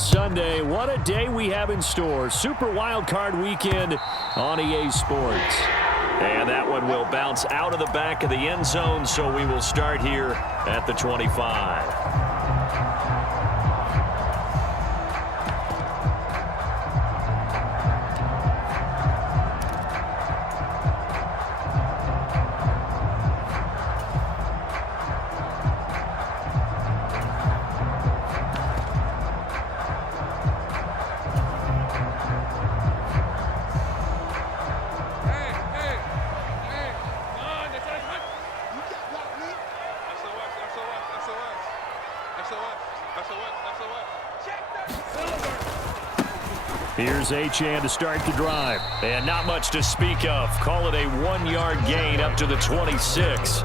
this Sunday. What a day we have in store. Super Wildcard weekend on EA Sports. And that one will bounce out of the back of the end zone, so we will start here at the 25. Here's Achane to start the drive. And not much to speak of. Call it a 1-yard gain up to the 26.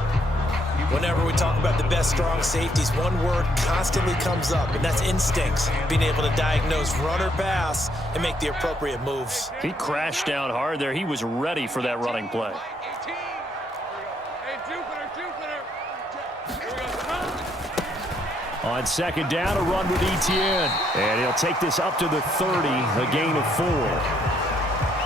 Whenever we talk about the best strong safeties, one word constantly comes up, and that's instincts. Being able to diagnose run or pass and make the appropriate moves. He crashed down hard there. He was ready for that running play. On second down, a run with Etienne. And he'll take this up to the 30, a gain of 4.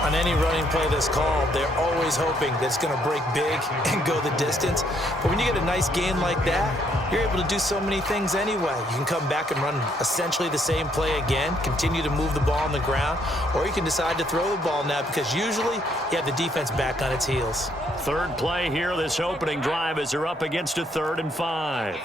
On any running play that's called, they're always hoping that it's going to break big and go the distance. But when you get a nice gain like that, you're able to do so many things anyway. You can come back and run essentially the same play again, continue to move the ball on the ground, or you can decide to throw the ball now because usually you have the defense back on its heels. Third play here, this opening drive as they're up against a 3rd and 5.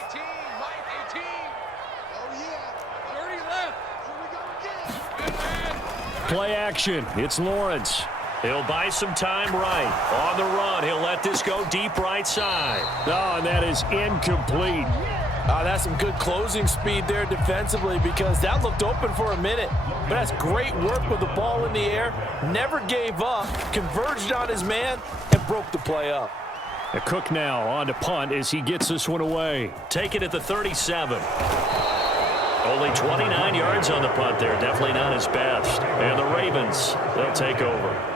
Play action. It's Lawrence. He'll buy some time right. On the run, he'll let this go deep right side. Oh, and that is incomplete. That's some good closing speed there defensively because that looked open for a minute. But that's great work with the ball in the air. Never gave up, converged on his man, and broke the play up. A Cook now on to punt as he gets this one away. Take it at the 37. Only 29 yards on the punt there. Definitely not his best. And the Ravens, they'll take over.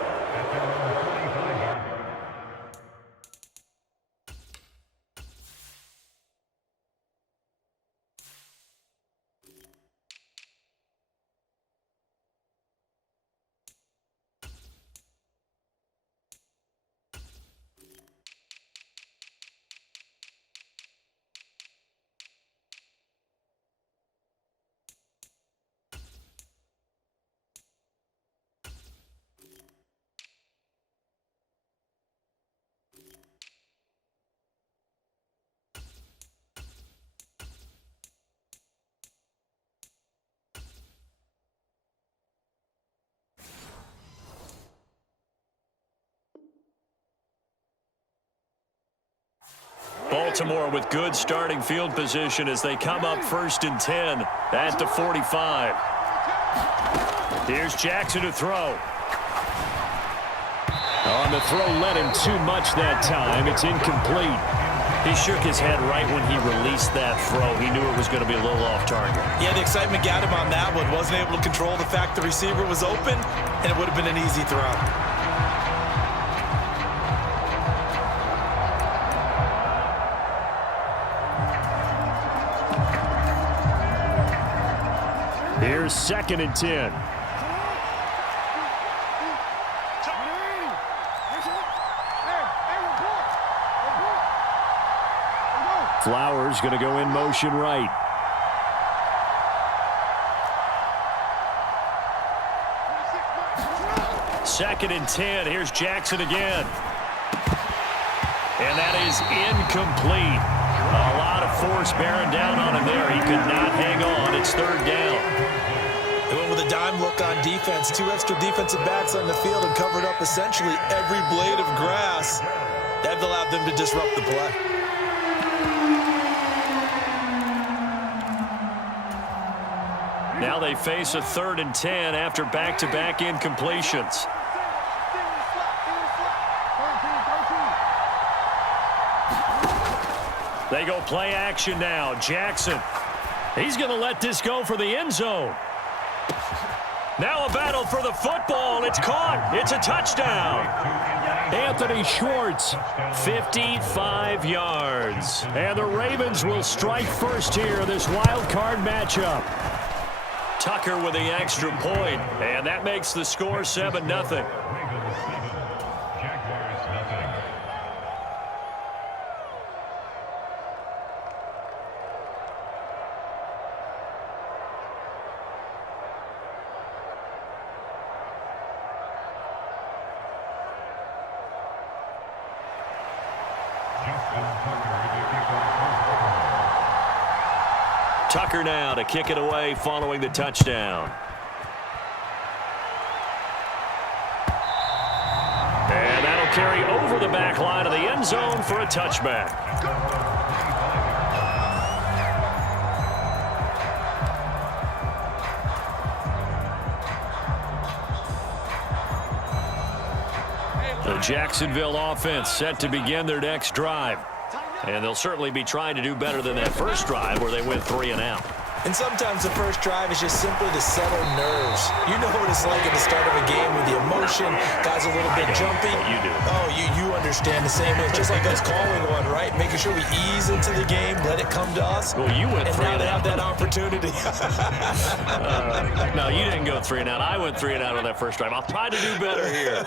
Baltimore with good starting field position as they come up 1st and 10 at the 45. Here's Jackson to throw. On the throw, led him too much that time. It's incomplete. He shook his head right when he released that throw. He knew it was going to be a little off target. Yeah, the excitement got him on that one. Wasn't able to control the fact the receiver was open, and it would have been an easy throw. Here's 2nd and 10. Flowers going to go in motion right. Second and 10. Here's Jackson again. And that is incomplete. A lot of force bearing down on him there. He could not hang on. It's 3rd down. They went with a dime look on defense. 2 extra defensive backs on the field and covered up essentially every blade of grass. That allowed them to disrupt the play. Now they face a 3rd and 10 after back-to-back incompletions. They go play action now. Jackson. He's going to let this go for the end zone. Now a battle for the football. It's caught. It's a touchdown. Anthony Schwartz, 55 yards. And the Ravens will strike first here, this wild card matchup. Tucker with the extra point, and that makes the score 7-0. Tucker now to kick it away following the touchdown. And that'll carry over the back line of the end zone for a touchback. The Jacksonville offense set to begin their next drive. And they'll certainly be trying to do better than that first drive where they went 3 and out. And sometimes the first drive is just simply to settle nerves. You know what it's like at the start of a game with the emotion, guys a little bit jumpy. You do. Oh, you understand the same. It's just like us calling one, right? Making sure we ease into the game, let it come to us. Well, you went 3 and out. And now they have that opportunity. No, you didn't go 3 and out. I went 3 and out on that first drive. I'll try to do better here.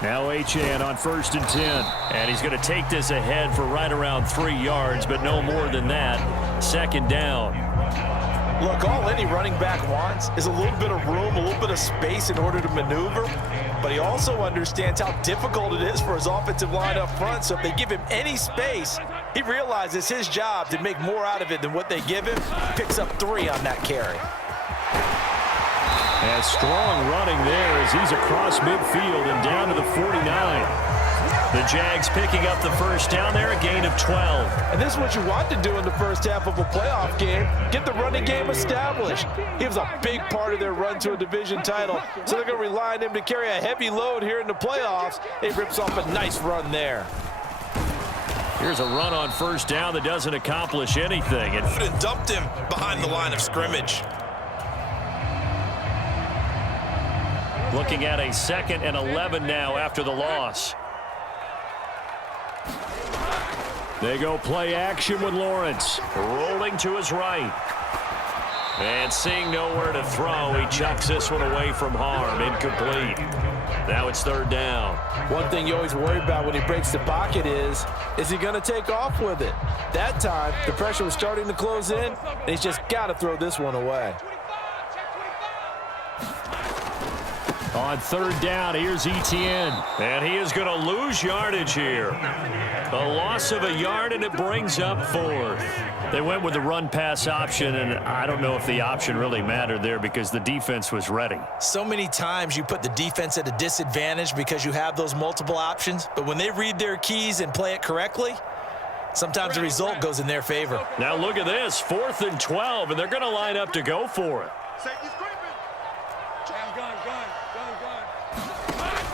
Now Achane on 1st and 10. And he's going to take this ahead for right around 3 yards, but no more than that. 2nd down. Look, all any running back wants is a little bit of room, a little bit of space in order to maneuver. But he also understands how difficult it is for his offensive line up front. So if they give him any space, he realizes his job to make more out of it than what they give him. Picks up 3 on that carry. And strong running there as he's across midfield and down to the 49. The Jags picking up the first down there, a gain of 12. And this is what you want to do in the first half of a playoff game. Get the running game established. He was a big part of their run to a division title. So they're going to rely on him to carry a heavy load here in the playoffs. He rips off a nice run there. Here's a run on first down that doesn't accomplish anything. It would have dumped him behind the line of scrimmage. Looking at a 2nd and 11 now after the loss. They go play action with Lawrence. Rolling to his right. And seeing nowhere to throw, he chucks this one away from harm. Incomplete. Now it's 3rd down. One thing you always worry about when he breaks the pocket is he going to take off with it? That time, the pressure was starting to close in, and he's just got to throw this one away. On 3rd down, here's Etienne. And he is going to lose yardage here. A loss of a yard, and it brings up 4th. They went with the run-pass option, and I don't know if the option really mattered there because the defense was ready. So many times you put the defense at a disadvantage because you have those multiple options, but when they read their keys and play it correctly, sometimes the result goes in their favor. Now look at this, 4th and 12, and they're going to line up to go for it.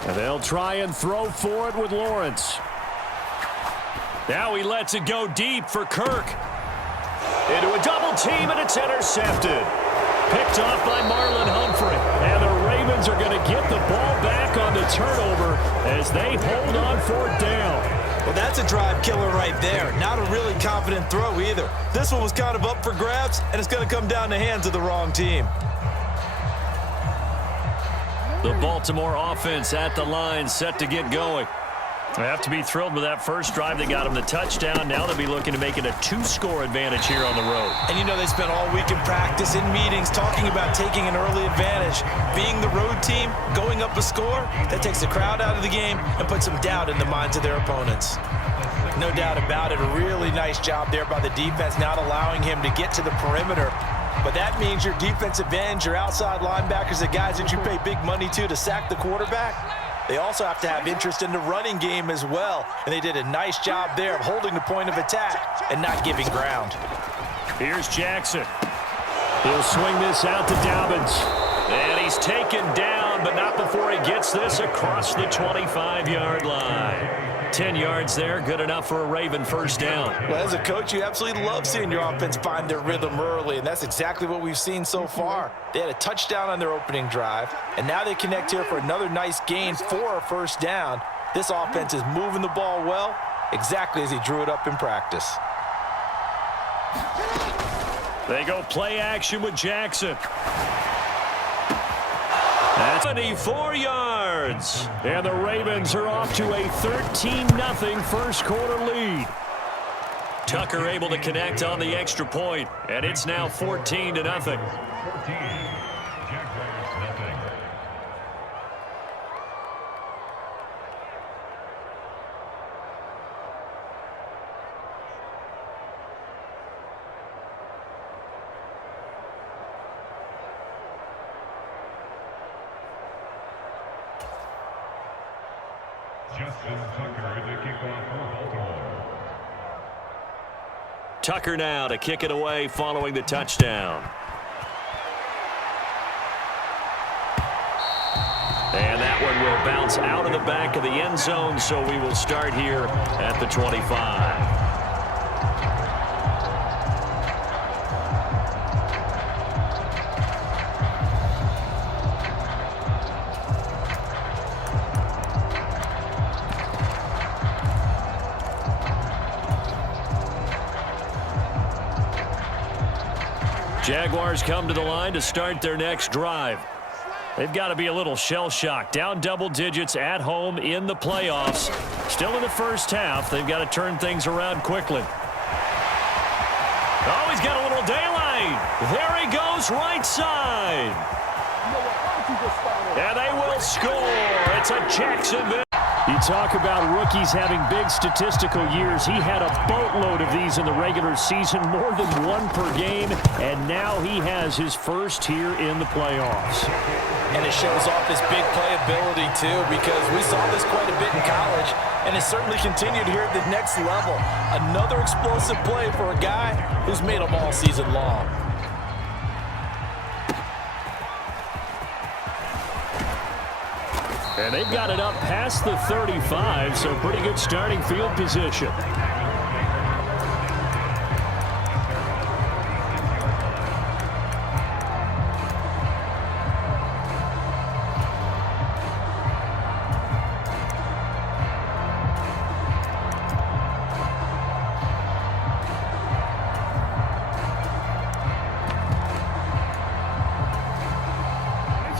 And they'll try and throw for it with Lawrence. Now he lets it go deep for Kirk. Into a double team, and it's intercepted. Picked off by Marlon Humphrey. And the Ravens are going to get the ball back on the turnover as they hold on 4th down. Well, that's a drive killer right there. Not a really confident throw either. This one was kind of up for grabs, and it's going to come down the hands of the wrong team. The Baltimore offense at the line, set to get going. They have to be thrilled with that first drive. They got them the touchdown. Now they'll be looking to make it a 2-score advantage here on the road. And you know they spent all week in practice, in meetings, talking about taking an early advantage. Being the road team, going up a score, that takes the crowd out of the game and puts some doubt in the minds of their opponents. No doubt about it. A really nice job there by the defense, not allowing him to get to the perimeter. But that means your defensive ends, your outside linebackers, the guys that you pay big money to sack the quarterback, they also have to have interest in the running game as well. And they did a nice job there of holding the point of attack and not giving ground. Here's Jackson. He'll swing this out to Dobbins. And he's taken down, but not before he gets this across the 25-yard line. 10 yards there, good enough for a Raven first down. Well, as a coach, you absolutely love seeing your offense find their rhythm early, and that's exactly what we've seen so far. They had a touchdown on their opening drive, and now they connect here for another nice gain for a first down. This offense is moving the ball well, exactly as he drew it up in practice. They go play action with Jackson. That's 74 yards. And the Ravens are off to a 13-0 first quarter lead. Tucker able to connect on the extra point, and it's now 14-0. Tucker now to kick it away following the touchdown. And that one will bounce out of the back of the end zone, so we will start here at the 25. Jaguars come to the line to start their next drive. They've got to be a little shell-shocked. Down double digits at home in the playoffs. Still in the first half. They've got to turn things around quickly. Oh, he's got a little daylight. There he goes, right side. And they will score. It's a Jacksonville. You talk about rookies having big statistical years. He had a boatload of these in the regular season, more than one per game, and now he has his first here in the playoffs. And it shows off his big playability, too, because we saw this quite a bit in college, and it certainly continued here at the next level. Another explosive play for a guy who's made them all season long. And they've got it up past the 35, so pretty good starting field position.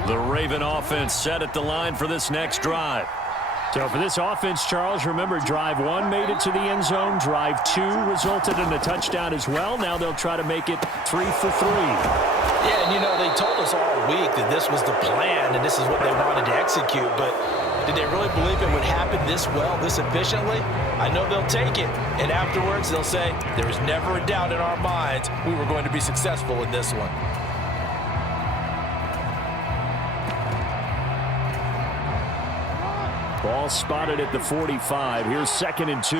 The Raven offense set at the line for this next drive. So for this offense, Charles, remember drive 1 made it to the end zone. Drive 2 resulted in a touchdown as well. Now they'll try to make it 3 for 3. Yeah, and you know, they told us all week that this was the plan and this is what they wanted to execute, but did they really believe it would happen this well, this efficiently? I know they'll take it, and afterwards they'll say, there was never a doubt in our minds we were going to be successful in this one. Ball spotted at the 45. Here's 2nd and 2.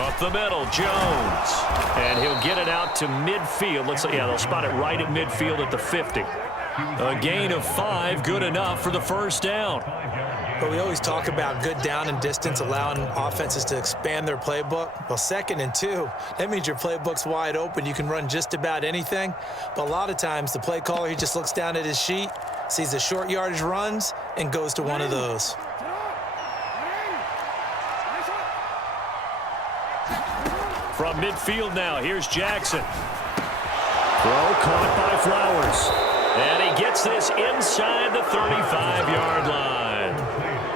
Up the middle, Jones. And he'll get it out to midfield. Looks like, yeah, they'll spot it right at midfield at the 50. A gain of 5, good enough for the first down. But we always talk about good down and distance, allowing offenses to expand their playbook. Well, 2nd and 2, that means your playbook's wide open. You can run just about anything. But a lot of times, the play caller, he just looks down at his sheet, sees the short yardage runs, and goes to one of those. From midfield now, here's Jackson. Throw caught by Flowers. And he gets this inside the 35-yard line.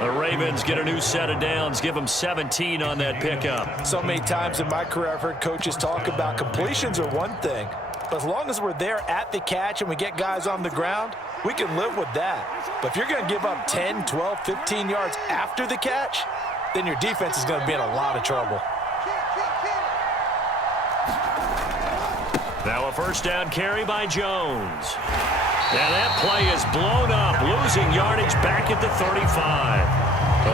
The Ravens get a new set of downs, give them 17 on that pickup. So many times in my career, I've heard coaches talk about completions are one thing, but as long as we're there at the catch and we get guys on the ground, we can live with that. But if you're going to give up 10, 12, 15 yards after the catch, then your defense is going to be in a lot of trouble. Now a first down carry by Jones. And that play is blown up, losing yardage back at the 35.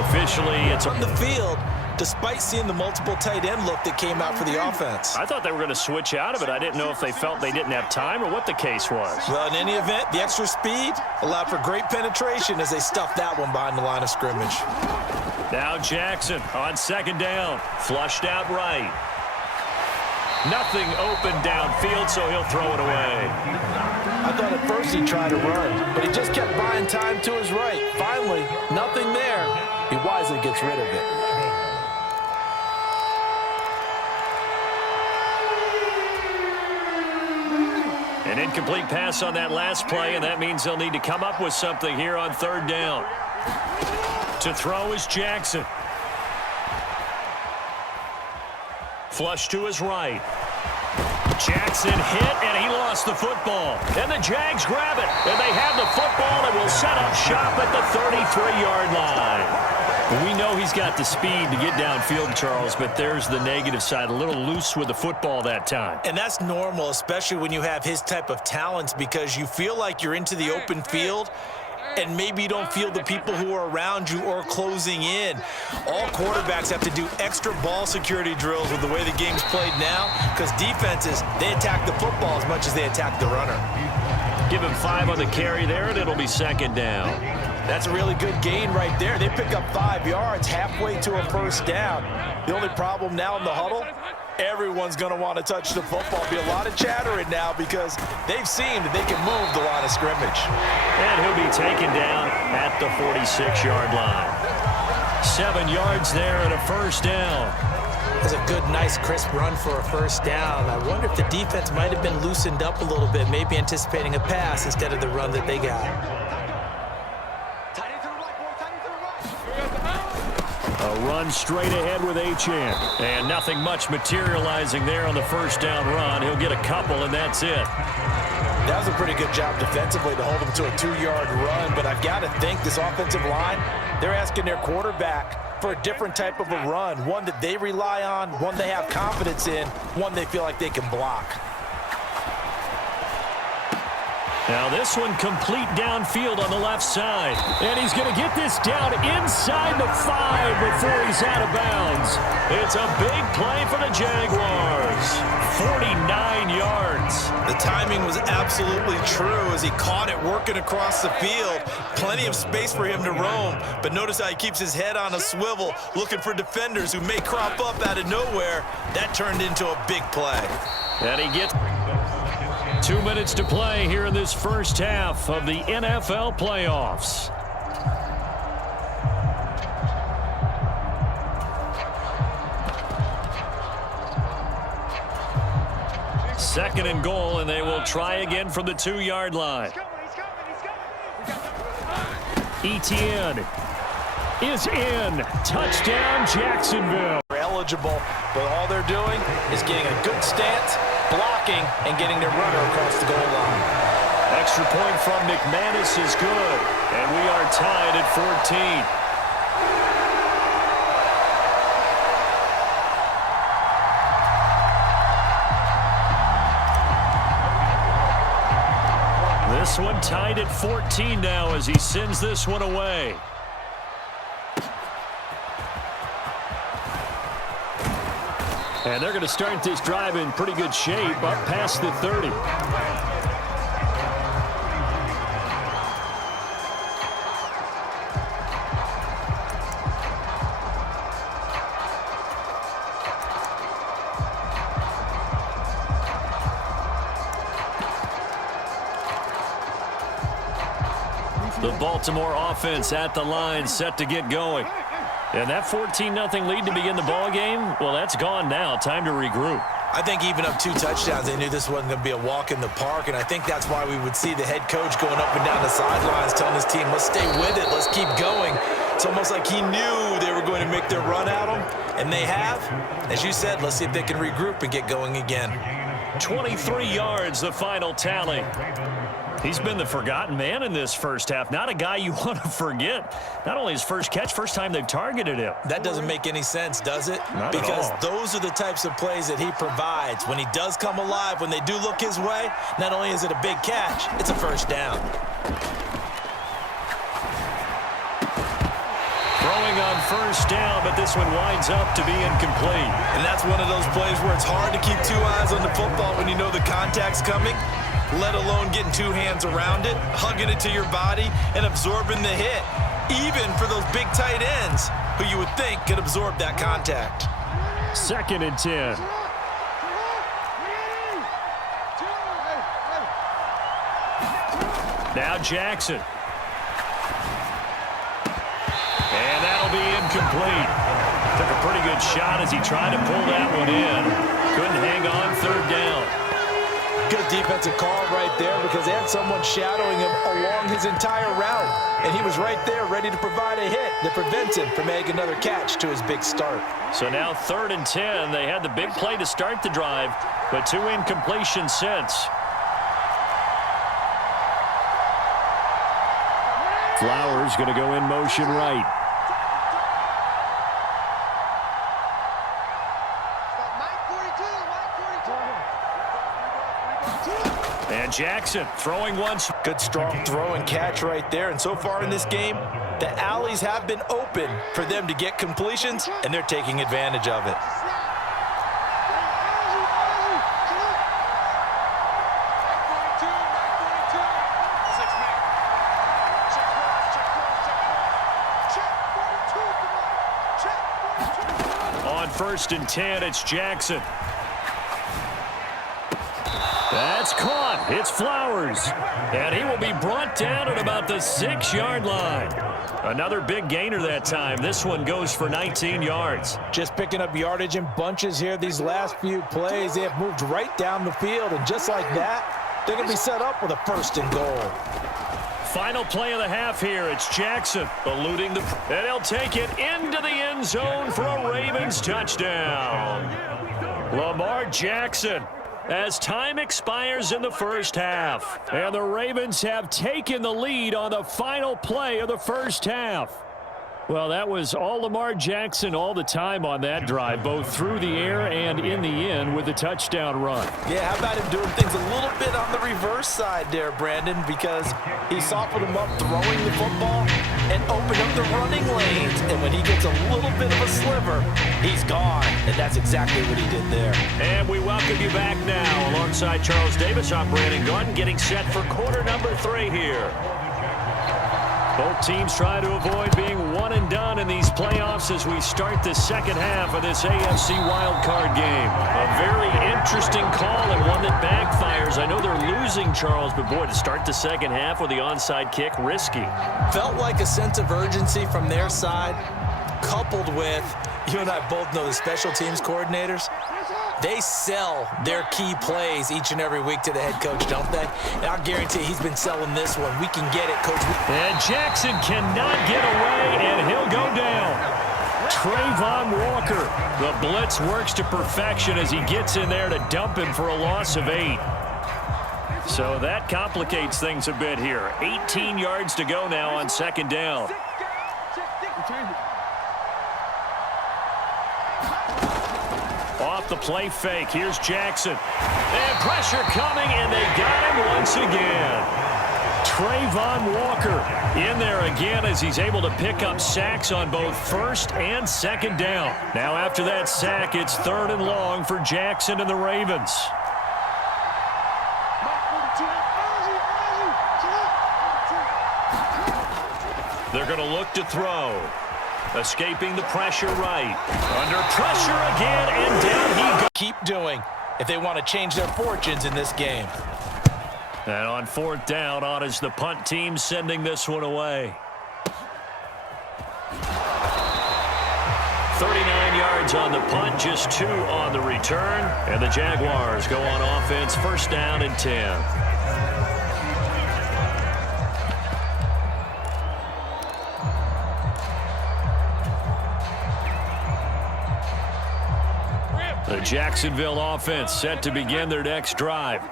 Officially, it's on the field, despite seeing the multiple tight end look that came out for the offense. I thought they were going to switch out of it. I didn't know if they felt they didn't have time or what the case was. Well, in any event, the extra speed allowed for great penetration as they stuffed that one behind the line of scrimmage. Now Jackson on 2nd down, flushed out right. Nothing open downfield, so he'll throw it away. I thought at first he'd try to run, but he just kept buying time to his right. Finally, nothing there. He wisely gets rid of it. An incomplete pass on that last play, and that means they'll need to come up with something here on third down. To throw is Jackson. Flush to his right. Jackson hit, and he lost the football. And the Jags grab it, and they have the football and will set up shop at the 33-yard line. We know he's got the speed to get downfield, Charles, but there's the negative side. A little loose with the football that time. And that's normal, especially when you have his type of talents, because you feel like you're into the open field, and maybe you don't feel the people who are around you or closing in. All quarterbacks have to do extra ball security drills with the way the game's played now, because defenses, they attack the football as much as they attack the runner. Give him 5 on the carry there, and it'll be second down. That's a really good gain right there. They pick up 5 yards halfway to a first down. The only problem now in the huddle, everyone's going to want to touch the football. Be a lot of chattering now because they've seen that they can move the line of scrimmage. And he'll be taken down at the 46-yard line. 7 yards there and a first down. It's a good, nice, crisp run for a first down. I wonder if the defense might have been loosened up a little bit, maybe anticipating a pass instead of the run that they got. A run straight ahead with Achane. And nothing much materializing there on the first down run. He'll get a couple, and that's it. That was a pretty good job defensively to hold him to a 2-yard run, but I've got to think this offensive line, they're asking their quarterback for a different type of a run, one that they rely on, one they have confidence in, one they feel like they can block. Now this one complete downfield on the left side. And he's going to get this down inside the 5 before he's out of bounds. It's a big play for the Jaguars. 49 yards. The timing was absolutely true as he caught it working across the field. Plenty of space for him to roam, but notice how he keeps his head on a swivel looking for defenders who may crop up out of nowhere. That turned into a big play. And he gets 2 minutes to play here in this first half of the NFL playoffs. Second and goal, and they will try again from the 2-yard line. Etienne is in. Touchdown, Jacksonville. Eligible, but all they're doing is getting a good stance, blocking, and getting their runner across the goal line. Extra point from McManus is good, and we are tied at 14. This one tied at 14 now as he sends this one away. And they're going to start this drive in pretty good shape up past the 30. The Baltimore offense at the line set to get going. And that 14-0 lead to begin the ball game, well, that's gone now. Time to regroup. I think even up 2 touchdowns, they knew this wasn't going to be a walk in the park, and I think that's why we would see the head coach going up and down the sidelines telling his team, let's stay with it, let's keep going. It's almost like he knew they were going to make their run at him, and they have. As you said, let's see if they can regroup and get going again. 23 yards, the final tally. He's been the forgotten man in this first half. Not a guy you want to forget. Not only his first catch, first time they've targeted him. That doesn't make any sense, does it? Not because at all. Those are the types of plays that he provides. When he does come alive, when they do look his way, not only is it a big catch, it's a first down. Throwing on first down, but this one winds up to be incomplete. And that's one of those plays where it's hard to keep 2 eyes on the football when you know the contact's coming, let alone getting 2 hands around it, hugging it to your body, and absorbing the hit, even for those big tight ends who you would think could absorb that contact. 2nd and 10. Now Jackson. And that'll be incomplete. Took a pretty good shot as he tried to pull that one in. Couldn't hang on 3rd down. Good defensive call right there because they had someone shadowing him along his entire route. And he was right there ready to provide a hit that prevents him from making another catch to his big start. So now 3rd and 10. They had the big play to start the drive, but 2 incompletions since. Flowers going to go in motion right. And Jackson throwing once. Good strong throw and catch right there. And so far in this game, the alleys have been open for them to get completions, and they're taking advantage of it. On 1st and 10, it's Jackson. That's caught. It's Flowers. And he will be brought down at about the 6-yard line. Another big gainer that time. This one goes for 19 yards. Just picking up yardage in bunches here these last few plays. They have moved right down the field, and just like that, they're going to be set up with a 1st and goal. Final play of the half here. It's Jackson eluding the... And he'll take it into the end zone for a Ravens touchdown. Lamar Jackson, as time expires in the first half. And the Ravens have taken the lead on the final play of the first half. Well, that was all Lamar Jackson all the time on that drive, both through the air and in the end with the touchdown run. Yeah, how about him doing things a little bit on the reverse side there, Brandon, because he softened him up throwing the football and opened up the running lanes. And when he gets a little bit of a sliver, he's gone. And that's exactly what he did there. And we welcome you back now. Alongside Charles Davis, I'm Brandon Gaudin, getting set for quarter number 3 here. Both teams try to avoid being one and done in these playoffs as we start the second half of this AFC Wildcard game. A very interesting call and one that backfires. I know they're losing, Charles, but boy, to start the second half with the onside kick, risky. Felt like a sense of urgency from their side, coupled with, you and I both know the special teams coordinators. They sell their key plays each and every week to the head coach, don't they? And I guarantee he's been selling this one. We can get it, Coach. And Jackson cannot get away, and he'll go down. Trayvon Walker. The blitz works to perfection as he gets in there to dump him for a loss of 8. So that complicates things a bit here. 18 yards to go now on 2nd down. Off the play fake. Here's Jackson. And pressure coming, and they got him once again. Trayvon Walker in there again as he's able to pick up sacks on both 1st and 2nd down. Now after that sack, it's 3rd and long for Jackson and the Ravens. They're going to look to throw. Escaping the pressure right. Under pressure again, and down he goes. Keep doing if they want to change their fortunes in this game. And on 4th down, on is the punt team sending this one away. 39 yards on the punt, just 2 on the return. And the Jaguars go on offense, 1st down and 10. The Jacksonville offense set to begin their next drive.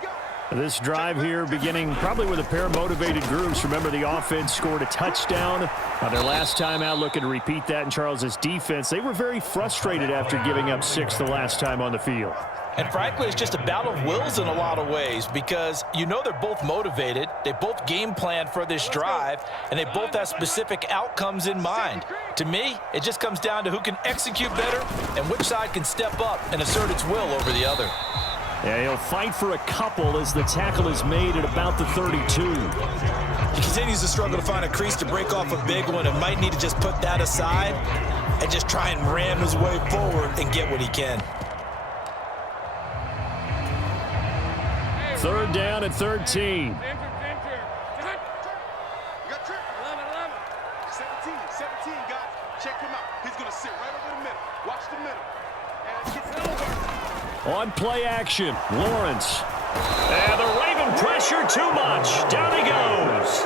This drive here beginning probably with a pair of motivated groups. Remember, the offense scored a touchdown on their last time out. Looking to repeat that in Charles's defense. They were very frustrated after giving up 6 the last time on the field. And frankly, it's just a battle of wills in a lot of ways because you know they're both motivated. They both game planned for this drive, and they both have specific outcomes in mind. To me, it just comes down to who can execute better and which side can step up and assert its will over the other. Yeah, he'll fight for a couple as the tackle is made at about the 32. He continues to struggle to find a crease to break off a big one and might need to just put that aside and just try and ram his way forward and get what he can. 3rd down and 13. On play action, Lawrence. And the Applying pressure too much. Down he goes.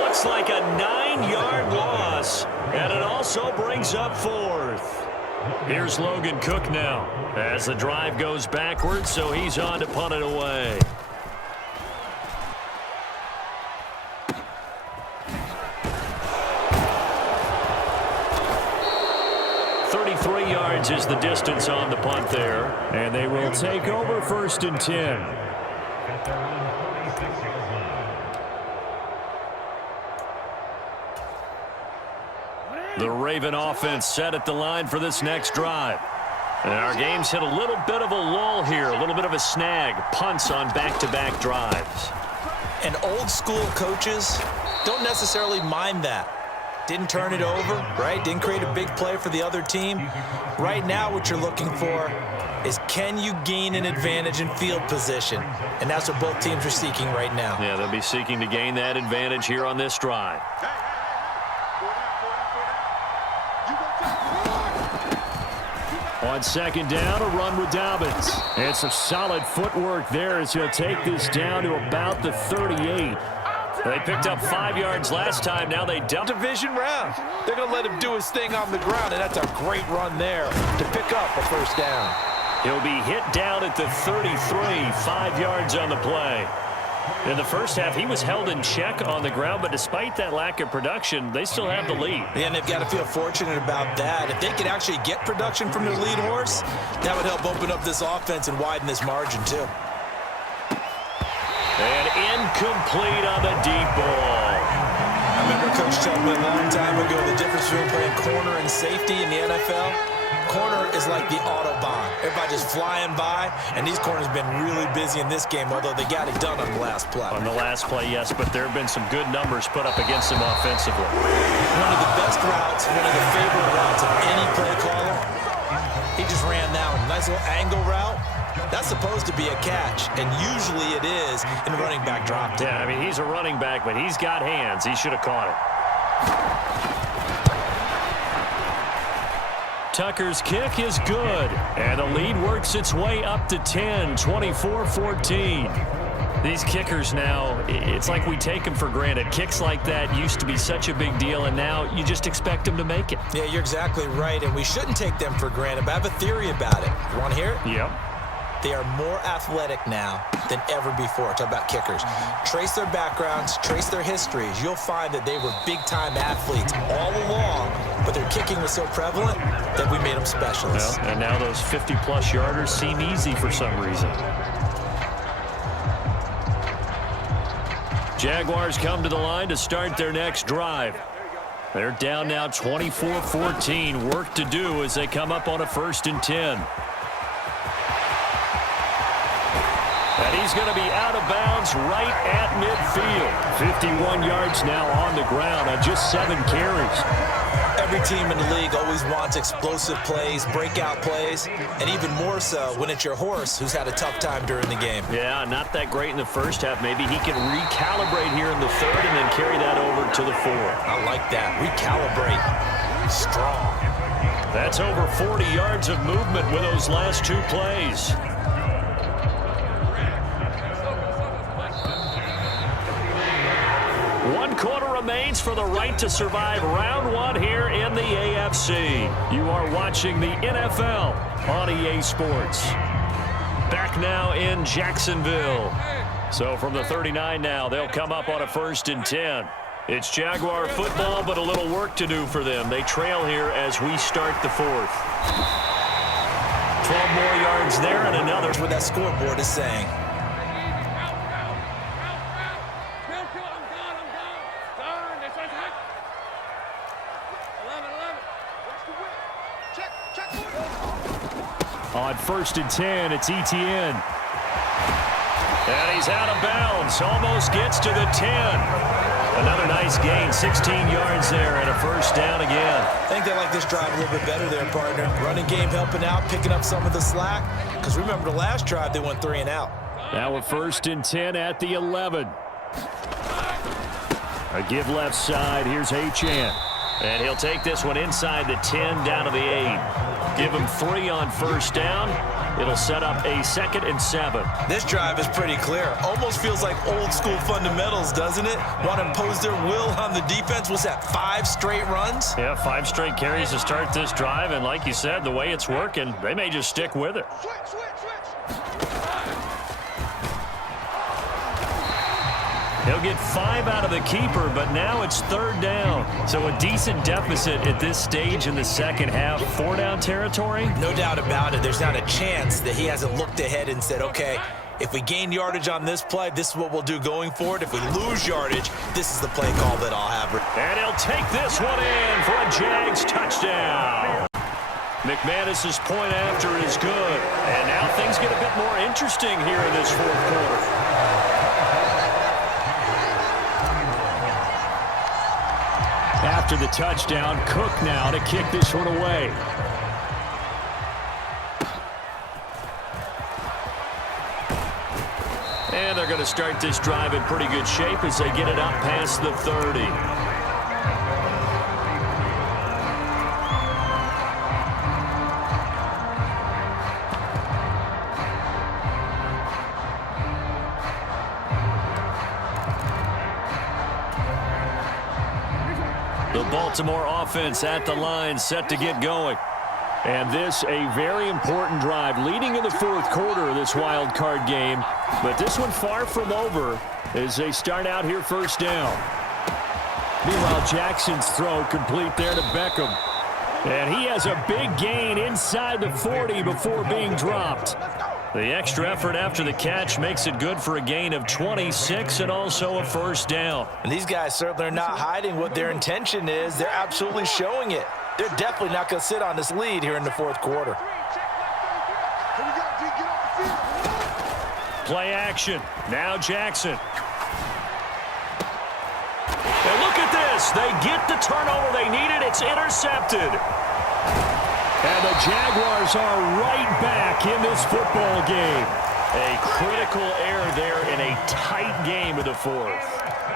Looks like a 9-yard loss, and it also brings up 4th. Here's Logan Cook now as the drive goes backwards, so he's on to punt it away. Yards is the distance on the punt there, and they will take over 1st and 10. The Raven offense set at the line for this next drive. And our game's hit a little bit of a lull here, a little bit of a snag. Punts on back-to-back drives. And old school coaches don't necessarily mind that. Didn't turn it over, right? Didn't create a big play for the other team. Right now what you're looking for is, can you gain an advantage in field position? And that's what both teams are seeking right now. Yeah, they'll be seeking to gain that advantage here on this drive. On 2nd down, a run with Dobbins. And some solid footwork there as he'll take this down to about the 38. They picked up 5 yards last time. Now they dump. Division round. They're going to let him do his thing on the ground, and that's a great run there to pick up a 1st down. He'll be hit down at the 33, 5 yards on the play. In the first half, he was held in check on the ground, but despite that lack of production, they still have the lead. Yeah, and they've got to feel fortunate about that. If they could actually get production from their lead horse, that would help open up this offense and widen this margin too. And incomplete on the deep ball. I remember Coach telling me a long time ago the difference between playing corner and safety in the NFL. Corner is like the Autobahn. Everybody just flying by, and these corners have been really busy in this game, although they got it done on the last play. On the last play, yes, but there have been some good numbers put up against them offensively. One of the best routes, one of the favorite routes of any play caller. He just ran that one. Nice little angle route. That's supposed to be a catch, and usually it is in the running back drop. Yeah, I mean, he's a running back, but he's got hands. He should have caught it. Tucker's kick is good, and the lead works its way up to 10, 24-14. These kickers now, it's like we take them for granted. Kicks like that used to be such a big deal, and now you just expect them to make it. Yeah, you're exactly right, and we shouldn't take them for granted, but I have a theory about it. You want to hear it? Yep. They are more athletic now than ever before. Talk about kickers. Trace their backgrounds, trace their histories. You'll find that they were big-time athletes all along, but their kicking was so prevalent that we made them specialists. Well, and now those 50-plus yarders seem easy for some reason. Jaguars come to the line to start their next drive. They're down now 24-14. Work to do as they come up on a 1st and 10. And he's going to be out of bounds right at midfield. 51 yards now on the ground on just 7 carries. Every team in the league always wants explosive plays, breakout plays, and even more so when it's your horse who's had a tough time during the game. Yeah, not that great in the first half. Maybe he can recalibrate here in the 3rd and then carry that over to the 4th. I like that. Recalibrate. Strong. That's over 40 yards of movement with those last 2 plays. One quarter remains for the right to survive round 1 here in the AFC. You are watching the NFL on EA Sports. Back now in Jacksonville. So from the 39 now, they'll come up on a 1st and 10. It's Jaguar football, but a little work to do for them. They trail here as we start the 4th. 12 more yards there and another. That's what that scoreboard is saying. On 1st and 10, it's Etienne. And he's out of bounds. Almost gets to the 10. Another nice gain, 16 yards there, and a 1st down again. I think they like this drive a little bit better there, partner. Running game helping out, picking up some of the slack. Because remember the last drive, they went 3 and out. Now a 1st and 10 at the 11. A give left side. Here's Achane. And he'll take this one inside the 10 down to the 8. Give him 3 on first down. It'll set up a 2nd and 7. This drive is pretty clear. Almost feels like old school fundamentals, doesn't it? Want to impose their will on the defense. What's that, 5 straight runs? Yeah, 5 straight carries to start this drive. And like you said, the way it's working, they may just stick with it. He'll get 5 out of the keeper, but now it's 3rd down. So a decent deficit at this stage in the second half. 4-down territory? No doubt about it. There's not a chance that he hasn't looked ahead and said, okay, if we gain yardage on this play, this is what we'll do going forward. If we lose yardage, this is the play call that I'll have. And he'll take this one in for a Jags touchdown. McManus's point after is good. And now things get a bit more interesting here in this 4th quarter. After the touchdown, Cook now to kick this one away. And they're going to start this drive in pretty good shape as they get it up past the 30. The Baltimore offense at the line, set to get going. And this, a very important drive leading in the 4th quarter of this wild card game. But this one far from over as they start out here first down. Meanwhile, Jackson's throw complete there to Beckham. And he has a big gain inside the 40 before being dropped. The extra effort after the catch makes it good for a gain of 26 and also a first down. And these guys certainly are not hiding what their intention is. They're absolutely showing it. They're definitely not going to sit on this lead here in the 4th quarter. Play action. Now Jackson. And look at this. They get the turnover they needed. It's intercepted. And the Jaguars are right back in this football game. A critical error there in a tight game of the 4th.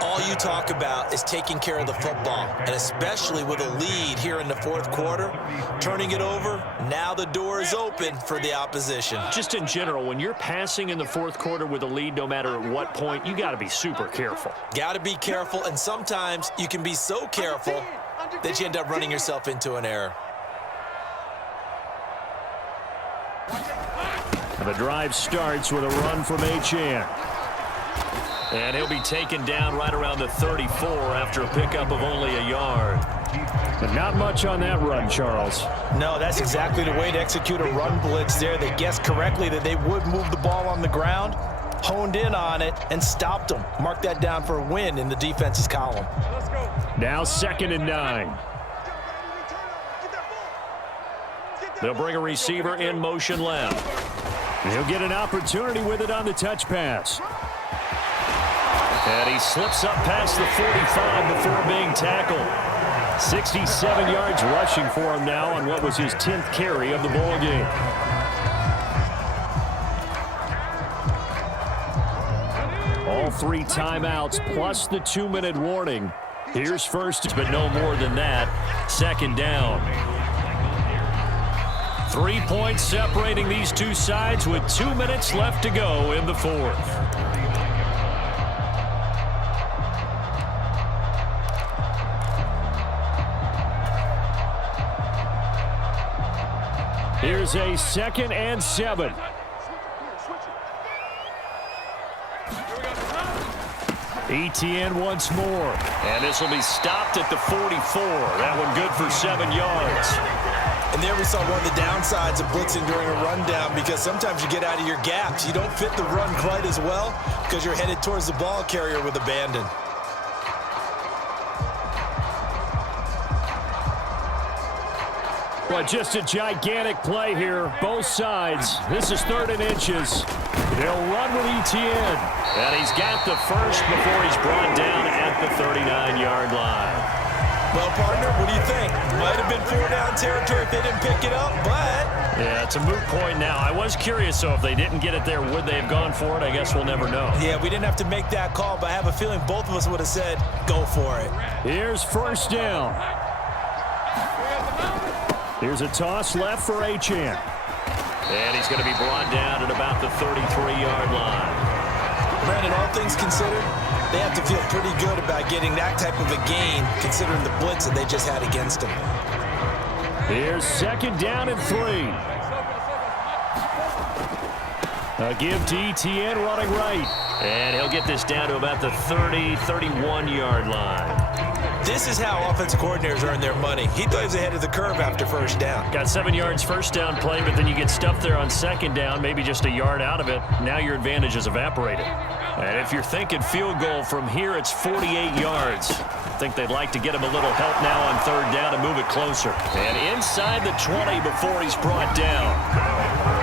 All you talk about is taking care of the football, and especially with a lead here in the 4th quarter, turning it over, now the door is open for the opposition. Just in general, when you're passing in the 4th quarter with a lead, no matter at what point, you got to be super careful. Got to be careful, and sometimes you can be so careful that you end up running yourself into an error. The drive starts with a run from Achane. And he'll be taken down right around the 34 after a pickup of only a yard. But not much on that run, Charles. No, that's exactly the way to execute a run blitz there. They guessed correctly that they would move the ball on the ground, honed in on it, and stopped them. Mark that down for a win in the defense's column. Now 2nd and 9. They'll bring a receiver in motion left. He'll get an opportunity with it on the touch pass. And he slips up past the 45 before being tackled. 67 yards rushing for him now on what was his 10th carry of the ball game. All 3 timeouts plus the 2-minute warning. Here's first, but no more than that. 2nd down. 3 points separating these two sides with 2 minutes left to go in the 4th. Here's a 2nd and 7. Etienne once more. And this will be stopped at the 44. That one good for 7 yards. And there we saw one of the downsides of blitzing during a rundown, because sometimes you get out of your gaps. You don't fit the run quite as well because you're headed towards the ball carrier with abandon. But just a gigantic play here, both sides. This is 3rd and inches. They'll run with Etienne. And he's got the first before he's brought down at the 39-yard line. Well, partner, what do you think? Might have been 4-down territory if they didn't pick it up, but... Yeah, it's a moot point now. I was curious, so if they didn't get it there, would they have gone for it? I guess we'll never know. Yeah, we didn't have to make that call, but I have a feeling both of us would have said, go for it. Here's first down. Here's a toss left for Achane. And he's going to be brought down at about the 33-yard line. Brandon, all things considered, they have to feel pretty good about getting that type of a gain, considering the blitz that they just had against them. Here's 2nd down and 3. A give to Etienne running right. And he'll get this down to about the 30, 31-yard line. This is how offensive coordinators earn their money. He thought he was ahead of the curve after first down. Got 7 yards first down play, but then you get stuffed there on 2nd down, maybe just a yard out of it. Now your advantage is evaporated. And if you're thinking field goal from here, it's 48 yards. I think they'd like to get him a little help now on 3rd down and move it closer. And inside the 20 before he's brought down.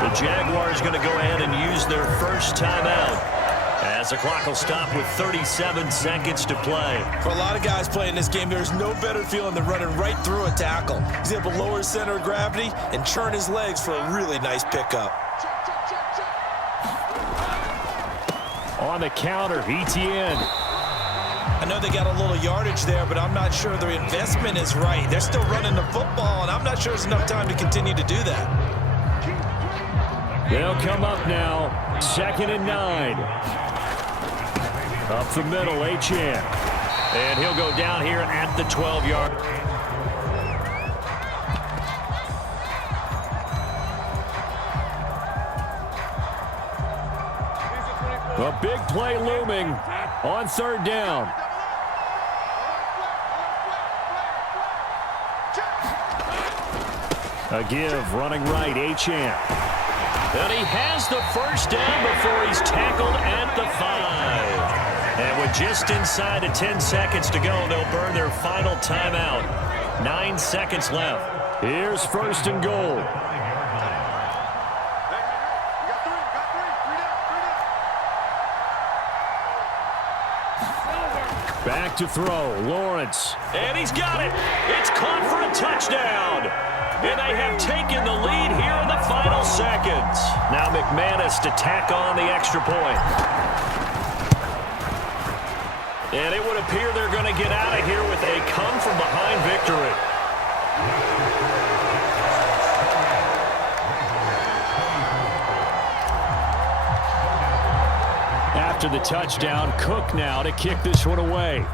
The Jaguars going to go ahead and use their first timeout, as the clock will stop with 37 seconds to play. For a lot of guys playing this game, there's no better feeling than running right through a tackle. He's able to lower his center of gravity and churn his legs for a really nice pickup. On the counter, Etienne. I know they got a little yardage there, but I'm not sure their investment is right. They're still running the football, and I'm not sure there's enough time to continue to do that. They'll come up now, 2nd and 9. Up the middle, Achane. And he'll go down here at the 12-yard. A big play looming on 3rd down. A give, running right, Achane. And he has the first down before he's tackled at the 5. And with just inside of 10 seconds to go, they'll burn their final timeout. 9 seconds left. Here's 1st and goal. Back to throw, Lawrence. And he's got it. It's caught for a touchdown. And they have taken the lead here in the final seconds. Now McManus to tack on the extra point. And it would appear they're going to get out of here with a come-from-behind victory. After the touchdown, Cook now to kick this one away.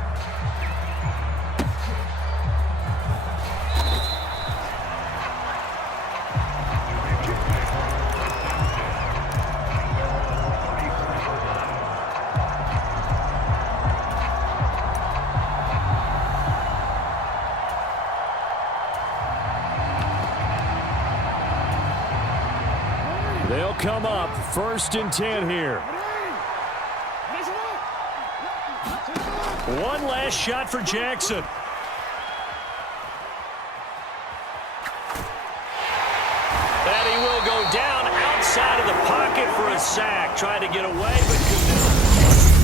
They'll come up 1st and 10 here. One last shot for Jackson. And he will go down outside of the pocket for a sack. Trying to get away, but couldn't do it.